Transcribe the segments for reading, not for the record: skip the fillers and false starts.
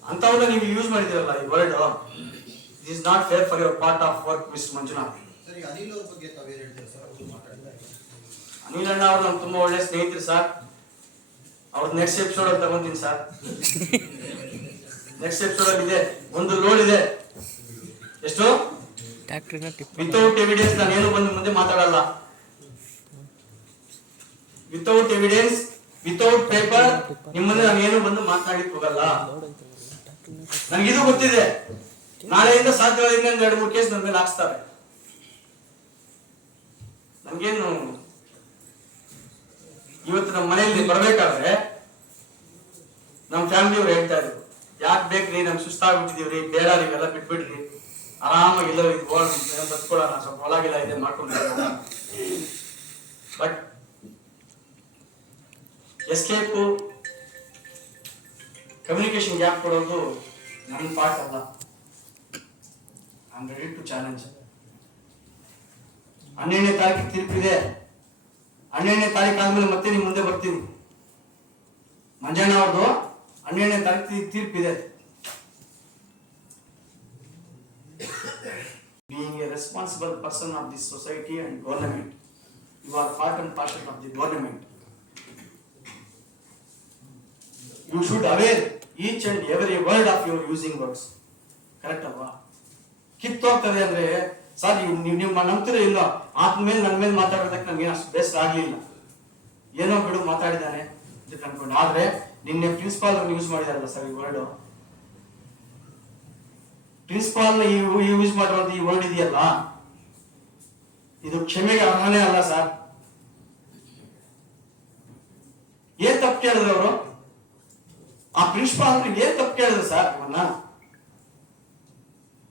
ಅಂತವನ್ನ ನೀವು ಯೂಸ್ ಮಾಡಿದಿರಲ್ಲ ಈ word, it is not fair for your part of work mister Manjunath. Sir, ಈ ಅನಿಲ್ ಅವ್ರ ಬಗ್ಗೆ ತಾವೇನು ಹೇಳ್ತೀರಾ ಸರ್? ಅವರು ಮಾತಾಡಿದ್ದಾರೆ. ಅನಿಲ್ ಅಣ್ಣ ಅವರು ನಮ್ಗೆ ತುಂಬಾ ಒಳ್ಳೆ ಸ್ನೇಹಿತರು ಸರ್. ಅವ್ರ ನೆಕ್ಸ್ಟ್ ಎಪಿಸೋಡ್ ಅಲ್ಲಿ ತಗೊಂತೀನಿ ಸರ್. ನೆಕ್ಸ್ಟ್ ಎಪಿಸೋಡ್ ಅಲ್ಲಿ ಇದೆ, ಒಂದು ಲೋಡ್ ಇದೆ. ಎಷ್ಟು? ವಿತೌಟ್ ಎವಿಡೆನ್ಸ್ ನಾನು ಏನು ಬಂದು ಮುಂದೆ ಮಾತಾಡಲ್ಲ. ವಿತೌಟ್ ಎವಿಡೆನ್ಸ್, ವಿತೌಟ್ ಪೇಪರ್ ನಿಮ್ಮ ಮುಂದೆ ನಾನು ಏನು ಬಂದು ಮಾತನಾಡಿಕ್ ಹೋಗಲ್ಲ. ನನಗಿದು ಗೊತ್ತಿದೆ, ನಾಳೆಯಿಂದ ಸಾಧ್ಯವಾದ ಇನ್ನೊಂದು 2-3 ಕೇಸ್ ನನ್ನ ಮೇಲೆ ಹಾಕ್ಸ್ತಾರೆ. ನನ್ಗೇನು ಇವತ್ತು ನಮ್ಮ ಮನೆಯಲ್ಲಿ ಬರ್ಬೇಕಾದ್ರೆ ನಮ್ಮ ಫ್ಯಾಮಿಲಿಯವ್ರು ಹೇಳ್ತಾ ಇದ್ರು, ಯಾಕೆ ಬೇಕ್ರಿ, ನಮ್ಗೆ ಸುಸ್ತಾಗ್ಬಿಟ್ಟಿದೀವ್ರಿ, ಬೇಡ ನೀವೆಲ್ಲ ಬಿಟ್ಬಿಡ್ರಿ, ಆರಾಮಾಗಿಲ್ಲ ಬತ್ಕೊಳ್ಳೋಣ, ಸ್ವಲ್ಪ ಹೊಲಾಗಿಲ್ಲ ಇದೆ ಮಾಡ್ಕೊಂಡು. ಬಟ್ ಎಸ್ಕೇಪ್, ಕಮ್ಯುನಿಕೇಶನ್ ಗ್ಯಾಪ್ ಕೊಡೋದು ನನ್ನ ಪಾರ್ಟ್ ಅಲ್ಲ. I am ready to challenge. 12ನೇ ತಾರೀಕಿಗೆ ತೀರ್ಪಿದೆ. 12ನೇ ತಾರೀಕು ಆದ್ಮೇಲೆ ಮತ್ತೆ ನಿಮ್ ಮುಂದೆ ಬರ್ತೀನಿ. ಮಂಜಣ್ಣ ಅವ್ರದ್ದು 12ನೇ ತಾರೀಕು ತೀರ್ಪಿದೆ. Being a responsible person of this society and government, you are part and parcel of the government. You should aware each and every word of your using words. Correct ಅಲ್ವಾ? ಕಿತ್ತೋಗ್ತದೆ ಅಂದ್ರೆ ಸರ್, ನೀವು ನಂಬ್ತಿರೋ ಇಲ್ಲ, ಆತ್ಮ ಮೇಲೆ ನನ್ನ ಮೇಲೆ ಮಾತಾಡೋದಕ್ಕೆ ನಮ್ಗೆ ಅಷ್ಟು ಬೇಸರ ಆಗ್ಲಿಲ್ಲ. ಏನೋ ಬಿಡು ಮಾತಾಡಿದ್ದಾನೆ ಅಂತ ಅನ್ಕೊಂಡು. ಆದ್ರೆ ನಿನ್ನೆ ಪ್ರಿನ್ಸಿಪಾಲ್ ಯೂಸ್ ಮಾಡಿದಾರಲ್ಲ ಸರ್ ಈ ವರ್ಡ್, ಪ್ರಿನ್ಸಿಪಾಲ್ ಯೂಸ್ ಮಾಡಿರುವಂತ ಈ ವರ್ಡ್ ಇದೆಯಲ್ಲ, ಇದು ಕ್ಷಮೆಗೆ ಅರ್ಹನೇ ಅಲ್ಲ ಸರ್. ಏನ್ ತಪ್ಪು ಕೇಳಿದ್ರು ಅವರು? ಆ ಪ್ರಿನ್ಸಿಪಾಲ್ ಏನ್ ತಪ್ಪು ಕೇಳಿದ್ರು ಸರ್? ಅವನ್ನ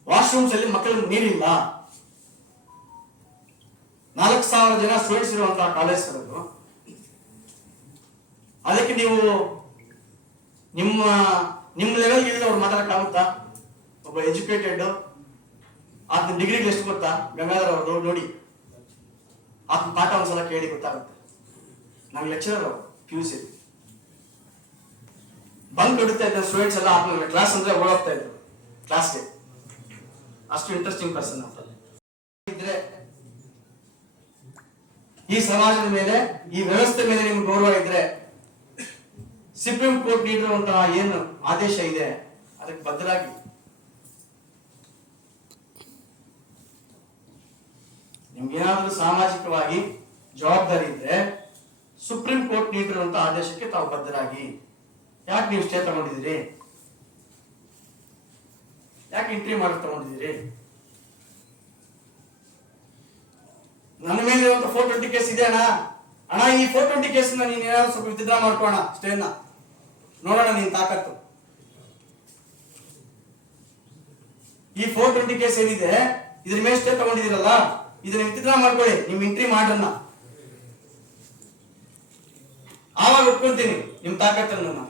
ವಾಶ್ರೂಮ್ಸ್ ಅಲ್ಲಿ ಮಕ್ಕಳಿಗೆ ನೀರಿಲ್ಲ, 4,000 ಜನ ಸ್ಟೂಡೆಂಟ್ಸ್ ಇರುವಂತಹ ಕಾಲೇಜ್ ಸರ್ ಅದು. ಅದಕ್ಕೆ ನೀವು ನಿಮ್ಮ ಲೆವೆಲ್ ಇಲ್ಲ ಅವ್ರು ಮಾತಾಡಕ್ಕಾಗುತ್ತಾ? ಒಬ್ಬ ಎಜುಕೇಟೆಡ್, ಆತನ ಡಿಗ್ರಿಗೆ ಎಷ್ಟು ಗೊತ್ತಾ ಗಂಗಾಧರ್ ಅವ್ರದ್ದು? ನೋಡಿ, ಆತನ ಪಾಠ ಒಂದ್ಸಲ ಕೇಳಿ ಗೊತ್ತಾಗುತ್ತೆ. ನಮ್ಗೆ ಲೆಕ್ಚರರ್ ಅವರು PUC ಬಂಕ್ ಹೊಡಿತಾ ಇದ್ದ ಸ್ಟೂಡೆಂಟ್ಸ್ ಎಲ್ಲ ಆತನ ಕ್ಲಾಸ್ ಅಂದ್ರೆ ಓಡೋಗ್ತಾ ಇದ್ರು ಕ್ಲಾಸ್ಗೆ. ಅಷ್ಟು ಇಂಟ್ರೆಸ್ಟಿಂಗ್ ಪರ್ಸನ್ ಅಂತ ಇದ್ರೆ ಈ ಸಮಾಜದ ಮೇಲೆ, ಈ ವ್ಯವಸ್ಥೆ ಮೇಲೆ ನಿಮ್ಗೆ ಗೌರವ ಇದ್ರೆ, ಸುಪ್ರೀಂ ಕೋರ್ಟ್ ನೀಡಿರುವಂತಹ ಏನು ಆದೇಶ ಇದೆ ಅದಕ್ಕೆ ಬದ್ಧರಾಗಿ. ನಿಮ್ಗೇನಾದ್ರೂ ಸಾಮಾಜಿಕವಾಗಿ ಜವಾಬ್ದಾರಿ ಇದ್ರೆ ಸುಪ್ರೀಂ ಕೋರ್ಟ್ ನೀಡಿರುವಂತಹ ಆದೇಶಕ್ಕೆ ತಾವು ಬದ್ಧರಾಗಿ. ಯಾಕೆ ನೀವು ಸ್ಟೇ ತಗೊಂಡಿದ್ದೀರಿ? ಯಾಕೆ ಎಂಟ್ರಿ ಮಾಡಕ್ ತಗೊಂಡಿದ್ದೀರಿ? ನನ್ನ ಮೇಲೆ ಒಂದು 420 ಕೇಸ್ ಇದೆ ಅಣ್ಣ. ಈ 420 ಕೇಸ್ ನೀನ್ ಏನಾದ್ರು ಸ್ವಲ್ಪ ವಿತ್ಡ್ರಾ ಮಾಡ್ಕೋಣ, ಸ್ಟೇನ ನೋಡೋಣ ನೀನ್ ತಾಕತ್ತು. ಈ 420 ಕೇಸ್ ಏನಿದೆ ಇದ್ರ ಮೇಲೆ ಸ್ಟೇ ತಗೊಂಡಿದ್ದೀರಲ್ಲ, ಇದನ್ನ ವಿತ್ಡ್ರಾ ಮಾಡ್ಕೊಳ್ಳಿ, ನಿಮ್ ಎಂಟ್ರಿ ಮಾಡನ್ನ, ಆವಾಗ ಒಪ್ಕೊಂತೀನಿ ನಿಮ್ ತಾಕತ್ತನ್ನು.